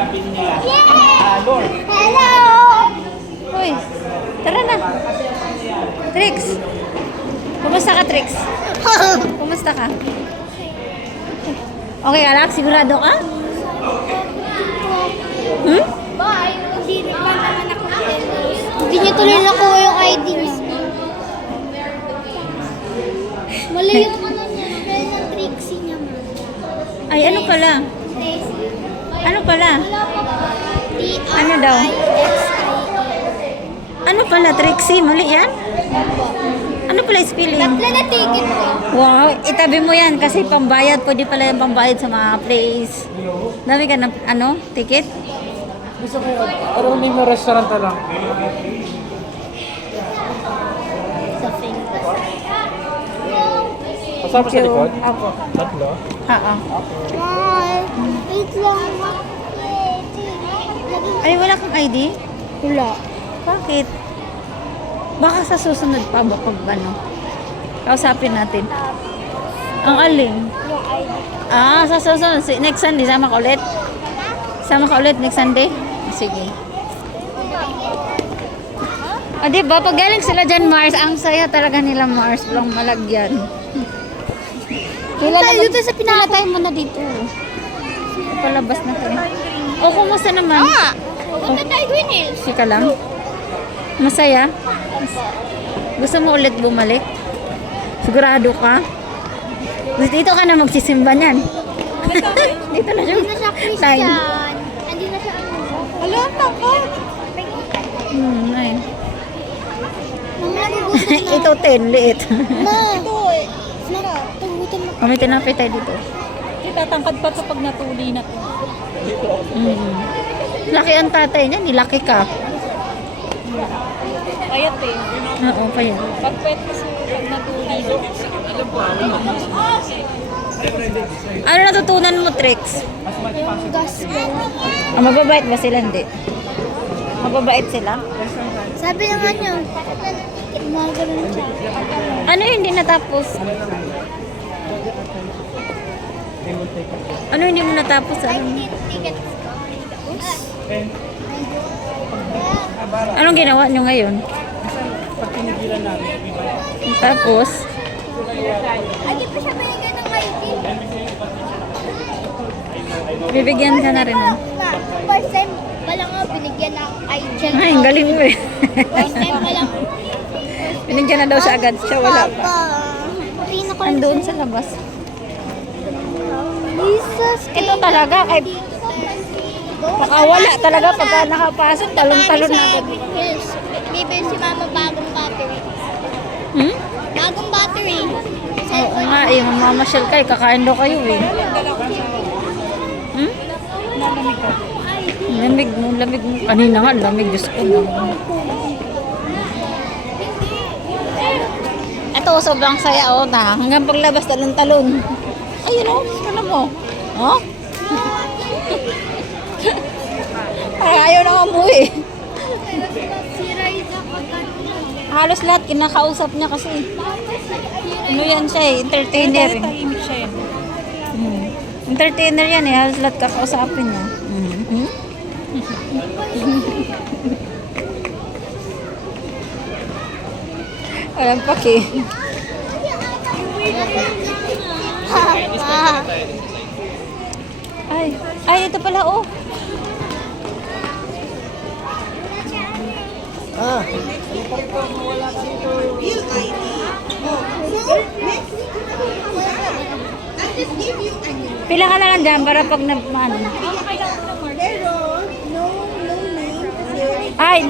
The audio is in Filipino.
Hello! Uy, tara na. Trix. Kumusta ka, Trix? Kumusta ka? Okay, alak, sigurado ka? Hmm? Bye! Hindi rin pa naman ako Hindi niya tuloy nakuha yung ID niya. Mali yung ano niya. Kaya ng Trixie niya, ma. Ay, ano pala? Tracy. Ano pala? Wala pa ba? Ano daw? Ano pala, Trixie? Mali yan? Ano pala spelling? Tatlo na ticket ko. Wow, itabi mo yan kasi pambayad. Pwede pala yung pambayad sa mga place. Dami ka ng ano, ticket? Gusto ko yun. Pero name na restaurant na lang. Sa Philippines. Kasama sa likod? Ako. Tatlo? Oo. Bye! Wait lang. Ay, wala kang ID? Wala. Bakit? Baka sa susunod pa ba pag ano? Kausapin natin. Ang alin? Yung ID. Ah, sa susunod. Next Sunday, sama ka ulit? Sama ka ulit next Sunday? Sige. Ah, diba? Pag galing sila dyan, Mars, ang saya talaga nila, Mars. Walang malagyan. Tayo dito sa Pinatay mo na dito. Palabas na tayo. O, kumusta naman? Punta tayo Green Hills. Sika lang. Masaya? Gusto mo ulit bumalik? Sigurado ka? Dito ka na magsisimba niyan. Dito na siya. Hindi na siya Christian. Hindi na siya ano. Alam, takot. Nine. Mamaya nagugutom na. Ito 10, liit. Ma. Ito eh. Sarap. Tugutin mo. Kami tinapay tayo dito. Itatangkad pa ito pag natuli na ito. Laki ang tatay niya, nilaki ka. Payat eh. Oo, pa yan. Pag pwet kasi pag natuli na. Ano natutunan mo, Trix? Yung gospel. Ah, mababait ba sila? Hindi. Mababait sila? Sabi naman niyo. Mga ganun siya. Ano yung hindi natapos? Ano hindi mo natapos? Ano? Tickets ko. Anong ginawa nyo ngayon? Tapos? Lagi pa siya binigyan ng ID. Bibigyan ka na rin. First time wala nga binigyan ng ID. Ay, ang galing mo eh. First time wala. Binigyan na daw siya agad. Siya wala pa. Rina ko Andoon sa labas. Jesus. Ito talaga, kay baka wala talaga pagka nakapasok, talon-talon na agad. Bibili si mama bagong battery. Hmm? Bagong battery. Oo nga eh, mamamasyal kayo, kakain daw kayo eh. Hmm? Lamig mo, lamig mo. Kanina nga, lamig. Diyos ko. Ito, sobrang saya oh, na. Hanggang paglabas, talon-talon. Ayun oh, ano mo? Oh? Parang ayaw na umuwi. Si Raiza pagkano. Halos lahat kinakausap niya kasi. Ano yan siya eh, entertainer eh. Tahimik siya yun. Entertainer yan eh, halos lahat kakausapin niya. Walang paki. Ay, ito pala oh. Pila ka lang dyan para pag nagmano. Ay, di